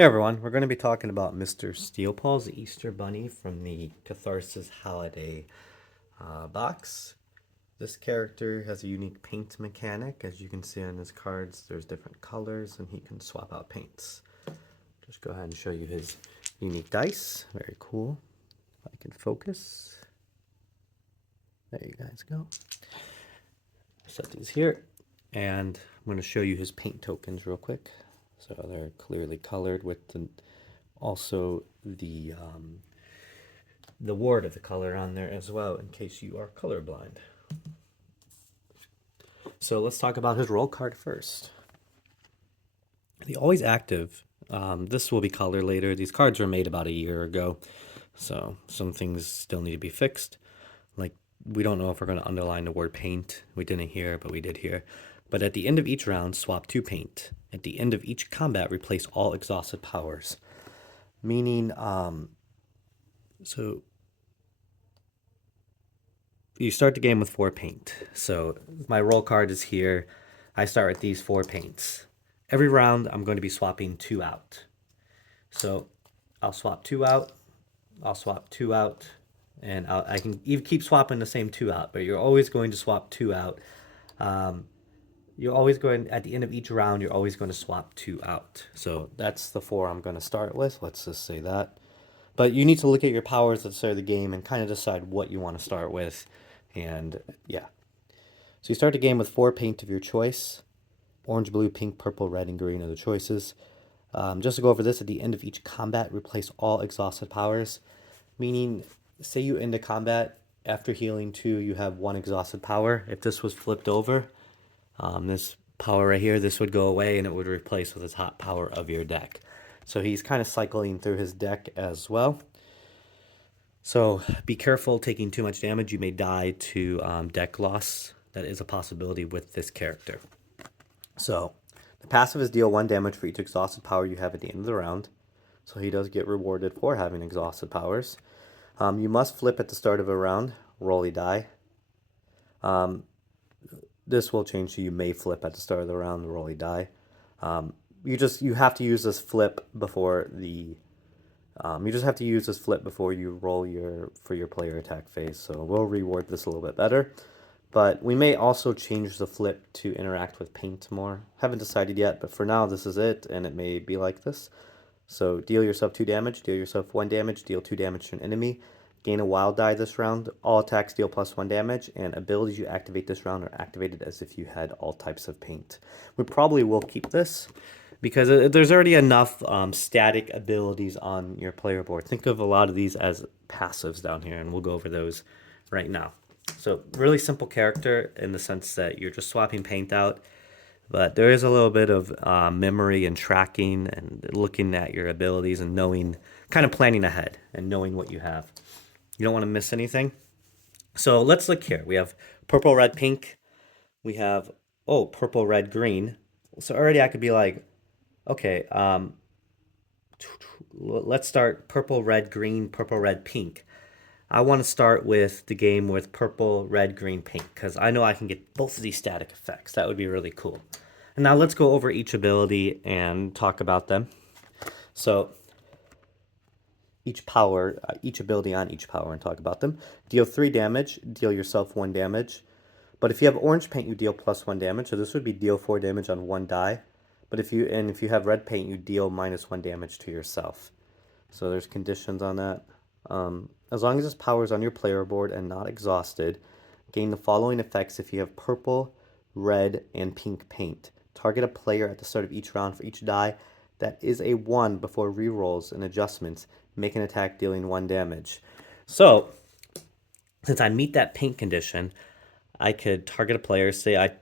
Hey everyone, we're going to be talking about Mr. Steelpaws, the Easter Bunny from the Catharsis Holiday box. This character has a unique paint mechanic. As you can see on his cards, there's different colors and he can swap out paints. Just go ahead and show you his unique dice. Very cool. If I can focus. There you guys go. Set these here. And I'm going to show you his paint tokens real quick. So they're clearly colored with also the ward of the color on there as well, in case you are colorblind. So let's talk about his roll card first. The always active. This will be colored later. These cards were made about a year ago, so some things still need to be fixed. Like, we don't know if we're going to underline the word paint. We didn't here, but we did here. But at the end of each round, swap 2 paint. At the end of each combat, replace all exhausted powers. Meaning, so you start the game with 4 paint. So my roll card is here. I start with these 4 paints. Every round, I'm going to be swapping 2 out. So I'll swap 2 out. I'll swap 2 out. And I can even keep swapping the same 2 out, but you're always going to swap 2 out. You're always going, at the end of each round, you're always going to swap 2 out. So that's the 4 I'm going to start with. Let's just say that. But you need to look at your powers at the start of the game and kind of decide what you want to start with. And yeah. So you start the game with 4 paint of your choice. Orange, blue, pink, purple, red, and green are the choices. Just to go over this, at the end of each combat, replace all exhausted powers. Meaning, say you end a combat, after healing 2, you have 1 exhausted power. If this was flipped over, this power right here, this would go away and it would replace with the top power of your deck. So he's kind of cycling through his deck as well. So be careful taking too much damage. You may die to deck loss. That is a possibility with this character. So the passive is deal 1 damage for each exhausted power you have at the end of the round. So he does get rewarded for having exhausted powers. You must flip at the start of a round. Roll a die. This will change, so you may flip at the start of the round, roll a die. You have to use this flip before the you just have to use this flip before you roll for your player attack phase. So we'll reward this a little bit better. But we may also change the flip to interact with paint more. Haven't decided yet, but for now this is it, and it may be like this. So deal yourself 2 damage, deal yourself 1 damage, deal 2 damage to an enemy. Gain a wild die this round. All attacks deal +1 damage, and abilities you activate this round are activated as if you had all types of paint. We probably will keep this because there's already enough static abilities on your player board. Think of a lot of these as passives down here, and we'll go over those right now. So really simple character in the sense that you're just swapping paint out, but there is a little bit of memory and tracking and looking at your abilities and knowing, kind of planning ahead and knowing what you have. You don't want to miss anything. So let's look here. We have purple, red, pink. We have, purple, red, green. So already I could be like, okay, let's start purple, red, green, purple, red, pink. I want to start with the game with purple, red, green, pink, because I know I can get both of these static effects. That would be really cool. And now let's go over each ability and talk about them. So each ability on each power and talk about them. Deal 3 damage, deal yourself 1 damage. But if you have orange paint, you deal +1 damage. So this would be deal 4 damage on 1 die. But if you have red paint, you deal -1 damage to yourself. So there's conditions on that. As long as this power is on your player board and not exhausted, gain the following effects if you have purple, red, and pink paint. Target a player at the start of each round for each die that is a 1 before rerolls and adjustments. Make an attack dealing 1 damage. So, since I meet that paint condition, I could target a player.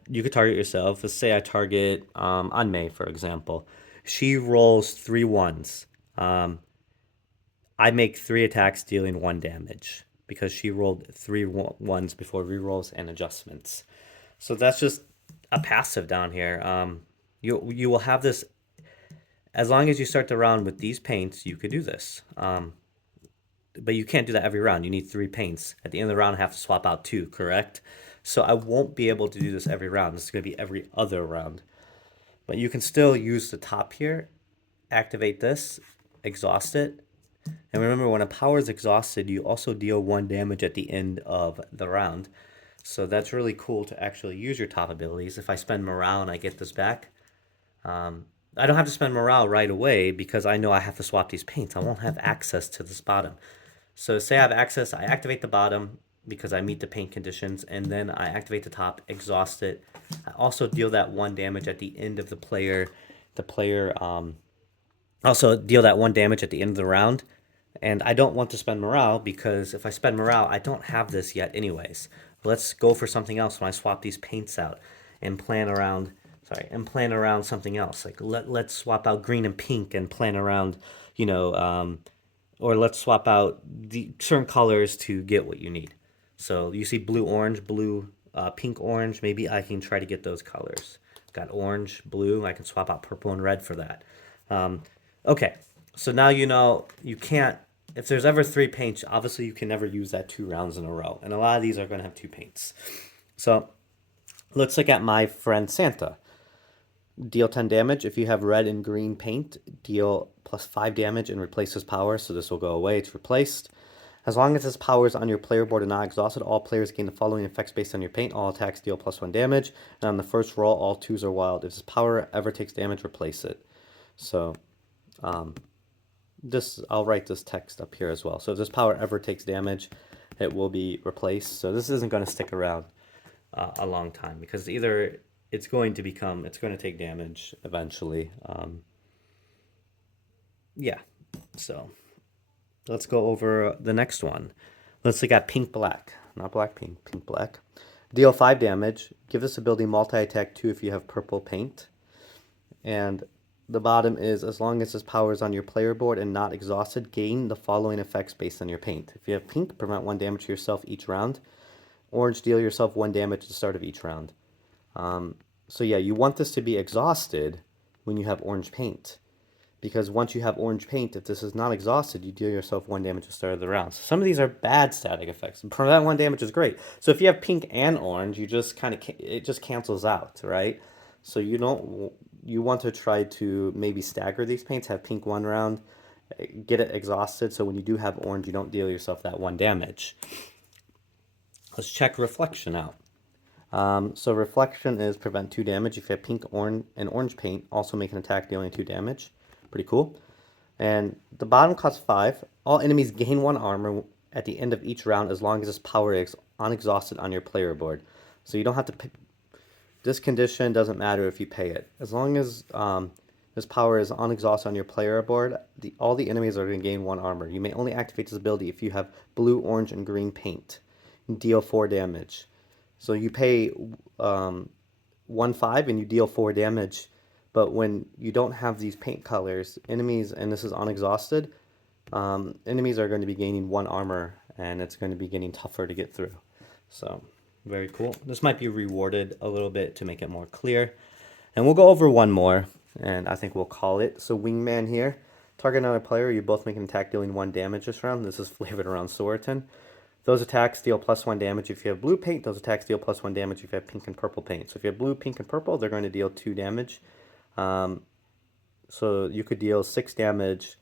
You could target yourself. Let's say I target on May, for example. She rolls 3 1s. I make 3 attacks dealing 1 damage because she rolled 3 1s before rerolls and adjustments. So that's just a passive down here. You will have this. As long as you start the round with these paints, you could do this. But you can't do that every round. You need 3 paints. At the end of the round, I have to swap out 2, correct? So I won't be able to do this every round. This is going to be every other round. But you can still use the top here activate this, exhaust it. And remember, when a power is exhausted, you also deal 1 damage at the end of the round. So that's really cool to actually use your top abilities. If I spend morale and I get this back, I don't have to spend morale right away because I know I have to swap these paints. I won't have access to this bottom. So say I have access, I activate the bottom because I meet the paint conditions, and then I activate the top, exhaust it. I also deal that 1 damage at the end of the player. The player also deal that 1 damage at the end of the round. And I don't want to spend morale because if I spend morale, I don't have this yet anyways. Let's go for something else when I swap these paints out and plan around, plan around something else. Like let's swap out green and pink and plan around, you know, or let's swap out the certain colors to get what you need. So you see blue, orange, blue, pink, orange. Maybe I can try to get those colors. Got orange, blue. I can swap out purple and red for that. Okay, so now you know you can't. If there's ever 3 paints, obviously you can never use that 2 rounds in a row. And a lot of these are going to have 2 paints. So let's look at my friend Santa. Deal 10 damage. If you have red and green paint, deal plus 5 damage and replace his power. So this will go away. It's replaced. As long as his power is on your player board and not exhausted, all players gain the following effects based on your paint. All attacks deal plus 1 damage. And on the first roll, all 2s are wild. If his power ever takes damage, replace it. So I'll write this text up here as well. So if this power ever takes damage, it will be replaced. So this isn't going to stick around a long time because either it's going to take damage eventually. Yeah, so let's go over the next one. Let's look at pink black, not black pink, pink black. Deal 5 damage. Give this ability multi-attack 2 if you have purple paint. And the bottom is, as long as this power is on your player board and not exhausted, gain the following effects based on your paint. If you have pink, prevent 1 damage to yourself each round. Orange, deal yourself 1 damage at the start of each round. So yeah, you want this to be exhausted when you have orange paint. Because once you have orange paint, if this is not exhausted, you deal yourself 1 damage at the start of the round. So some of these are bad static effects. Prevent 1 damage is great. So if you have pink and orange, it just cancels out, right? So you want to try to maybe stagger these paints, have pink 1 round, get it exhausted, so when you do have orange, you don't deal yourself that 1 damage. Let's check reflection out. So reflection is prevent 2 damage. If you have pink, orange, and orange paint, also make an attack dealing 2 damage. Pretty cool. And the bottom costs 5. All enemies gain 1 armor at the end of each round as long as this power is unexhausted on your player board. So you don't have to pick. This condition doesn't matter if you pay it. As long as this power is unexhausted on your player board, all the enemies are going to gain 1 armor. You may only activate this ability if you have blue, orange, and green paint. Deal 4 damage. So you pay 1/5 and you deal 4 damage. But when you don't have these paint colors, enemies, and this is unexhausted, enemies are going to be gaining 1 armor, and it's going to be getting tougher to get through. So very cool. This might be rewarded a little bit to make it more clear. And we'll go over one more, and I think we'll call it. So Wingman here. Target another player. You both make an attack dealing 1 damage this round. This is flavored around Sworton. Those attacks deal plus 1 damage if you have blue paint. Those attacks deal plus 1 damage if you have pink and purple paint. So if you have blue, pink, and purple, they're going to deal 2 damage. So you could deal 6 damage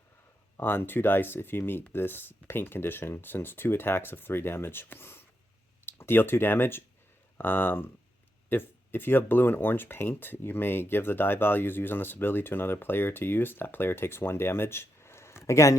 on 2 dice if you meet this paint condition, since 2 attacks of 3 damage. Deal 2 damage. If you have blue and orange paint, you may give the die values used on this ability to another player to use. That player takes 1 damage. Again,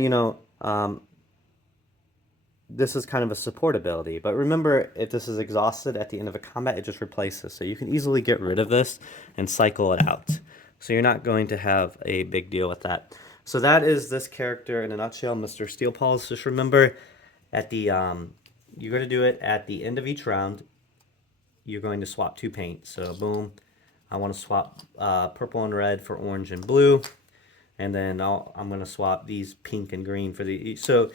this is kind of a support ability, but remember, if this is exhausted at the end of a combat, it just replaces. So you can easily get rid of this and cycle it out. So you're not going to have a big deal with that. So that is this character in a nutshell, Mr. Steelpaws. Just remember, at the you're going to do it at the end of each round. You're going to swap 2 paint. So boom, I want to swap purple and red for orange and blue, and then I'm going to swap these pink and green for the. So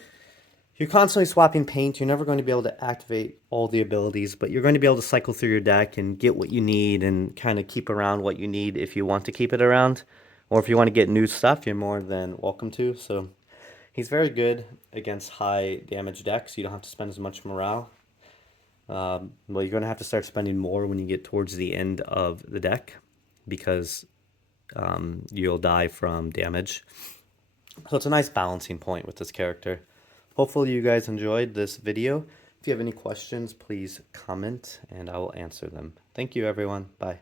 you're constantly swapping paint. You're never going to be able to activate all the abilities, but you're going to be able to cycle through your deck and get what you need and kind of keep around what you need if you want to keep it around. Or if you want to get new stuff, you're more than welcome to. So he's very good against high damage decks. You don't have to spend as much morale. Well, you're going to have to start spending more when you get towards the end of the deck, because you'll die from damage. So it's a nice balancing point with this character. Hopefully you guys enjoyed this video. If you have any questions, please comment and I will answer them. Thank you, everyone. Bye.